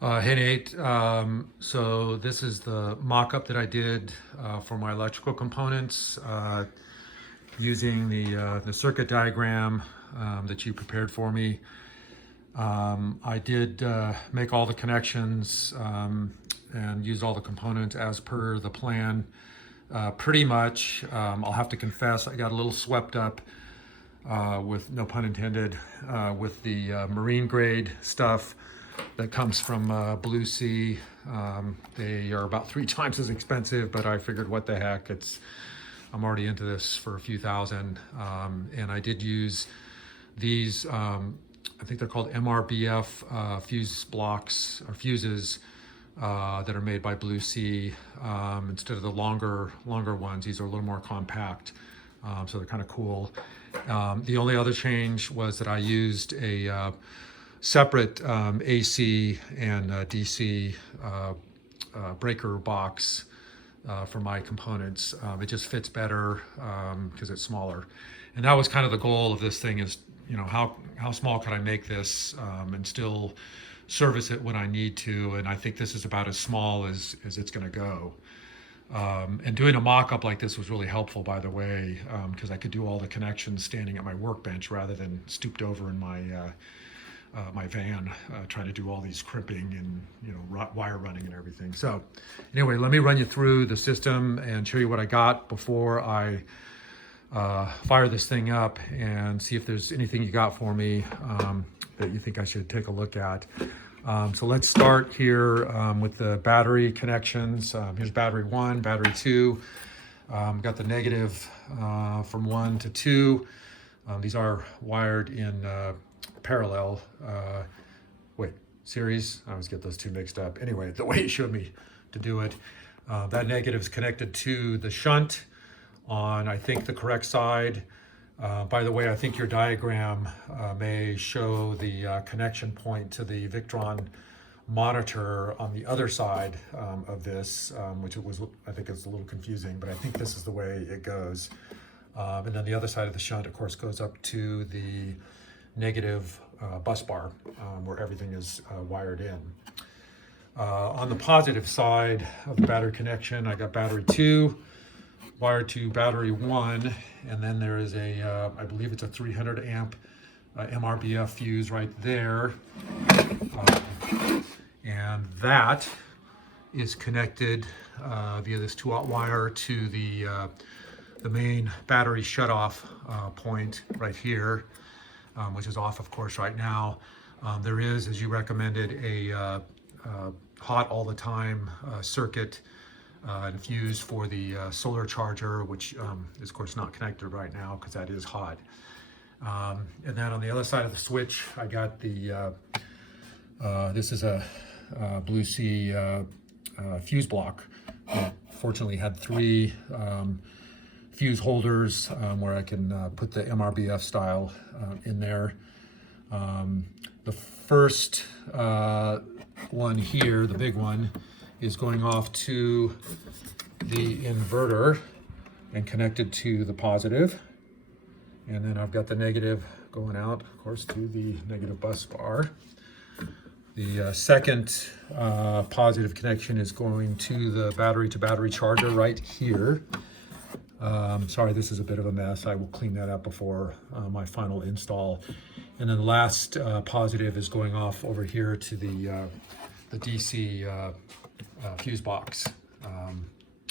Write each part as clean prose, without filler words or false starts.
Hey Nate, so this is the mock-up that I did for my electrical components using the circuit diagram that you prepared for me. I did make all the connections and use all the components as per the plan. Pretty much, I'll have to confess, I got a little swept up with no pun intended, with the marine grade stuff that comes from Blue Sea. They are about 3 times as expensive, but I figured what the heck, I'm already into this for a few thousand. And I did use these, I think they're called MRBF fuse blocks or fuses that are made by Blue Sea instead of the longer ones. These are a little more compact, so they're kind of cool. The only other change was that I used a separate AC and DC breaker box for my components. It just fits better because it's smaller. And that was kind of the goal of this thing is, how small can I make this and still service it when I need to? And I think this is about as small as it's going to go. And doing a mock-up like this was really helpful, by the way, because I could do all the connections standing at my workbench rather than stooped over in my van trying to do all these crimping and wire running and everything. So anyway, let me run you through the system and show you what I got before I fire this thing up and see if there's anything you got for me that you think I should take a look at. So let's start here with the battery connections. Here's battery 1, battery 2. Got the negative from 1 to 2. These are wired in parallel. Series. I always get those two mixed up. Anyway, the way it showed me to do it, that negative is connected to the shunt on, I think, the correct side. By the way, I think your diagram may show the connection point to the Victron monitor on the other side of this, which I think is a little confusing, but I think this is the way it goes. And then the other side of the shunt, of course, goes up to the negative bus bar where everything is wired in. On the positive side of the battery connection, I got battery 2 wired to battery 1, and then there is I believe it's a 300 amp MRBF fuse right there. And that is connected via this 2-aught wire to the main battery shutoff point right here, which is off, of course, right now. There is, as you recommended, a hot all the time circuit and fuse for the solar charger, which is of course not connected right now because that is hot. And then on the other side of the switch, I got the, this is a Blue Sea fuse block. It fortunately had 3 fuse holders where I can put the MRBF style in there. The first one here, the big one, is going off to the inverter and connected to the positive. And then I've got the negative going out, of course, to the negative bus bar. The second positive connection is going to the battery charger right here. Sorry, this is a bit of a mess. I will clean that up before my final install. And then the last positive is going off over here to the DC fuse box.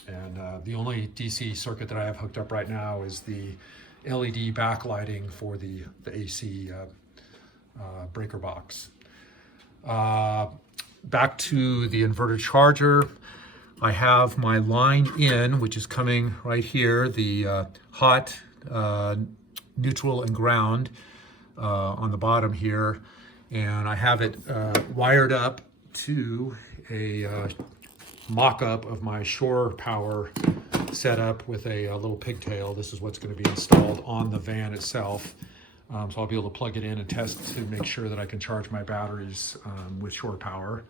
And the only DC circuit that I have hooked up right now is the LED backlighting for the AC breaker box. Back to the inverter charger. I have my line in, which is coming right here, the hot, neutral, and ground on the bottom here. And I have it wired up to a mock-up of my shore power setup with a little pigtail. This is what's going to be installed on the van itself. So I'll be able to plug it in and test to make sure that I can charge my batteries with shore power.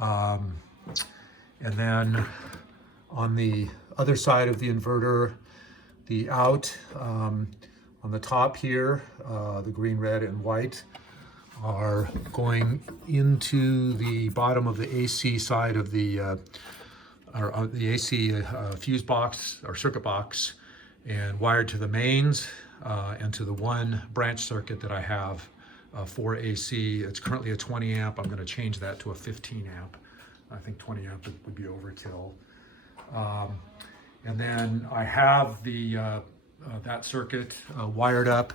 And then on the other side of the inverter, the out on the top here, the green, red, and white, are going into the bottom of the AC side of the the AC fuse box or circuit box, and wired to the mains and to the one branch circuit that I have for AC. It's currently a 20 amp. I'm going to change that to a 15 amp. I think 20 amp would be overkill. And then I have the that circuit wired up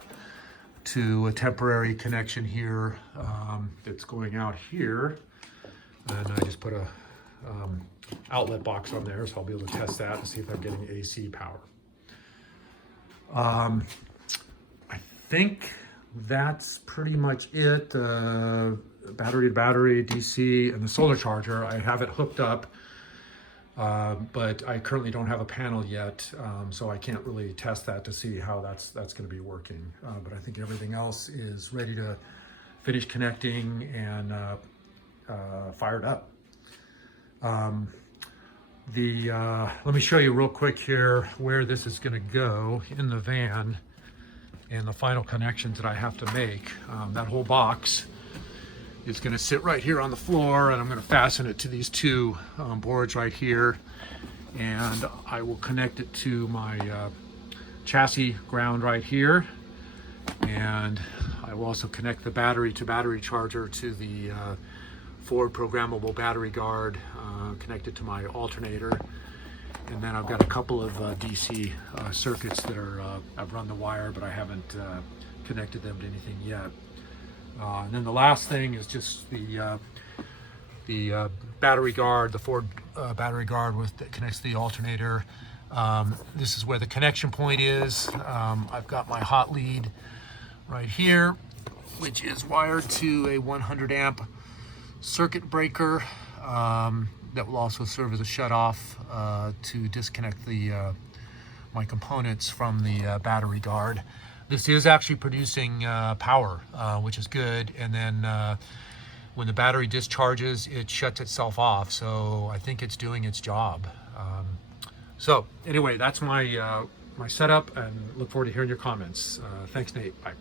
to a temporary connection here that's going out here, and I just put a outlet box on there, so I'll be able to test that and see if I'm getting AC power. I think that's pretty much it. Battery to battery, DC, and the solar charger. I have it hooked up, but I currently don't have a panel yet, so I can't really test that to see how that's going to be working. But I think everything else is ready to finish connecting and fired up. Let me show you real quick here where this is going to go in the van and the final connections that I have to make. That whole box is going to sit right here on the floor, and I'm going to fasten it to these two boards right here, and I will connect it to my chassis ground right here, and I will also connect the battery to battery charger to the Ford programmable battery guard, connected to my alternator. And then I've got a couple of DC circuits that are, I've run the wire, but I haven't connected them to anything yet. And then the last thing is just the battery guard, the Ford battery guard that connects to the alternator. This is where the connection point is. I've got my hot lead right here, which is wired to a 100 amp circuit breaker that will also serve as a shut-off to disconnect my components from the battery guard. This is actually producing power, which is good, and then when the battery discharges, it shuts itself off, so I think it's doing its job. So anyway, that's my setup, and look forward to hearing your comments. Thanks, Nate. Bye.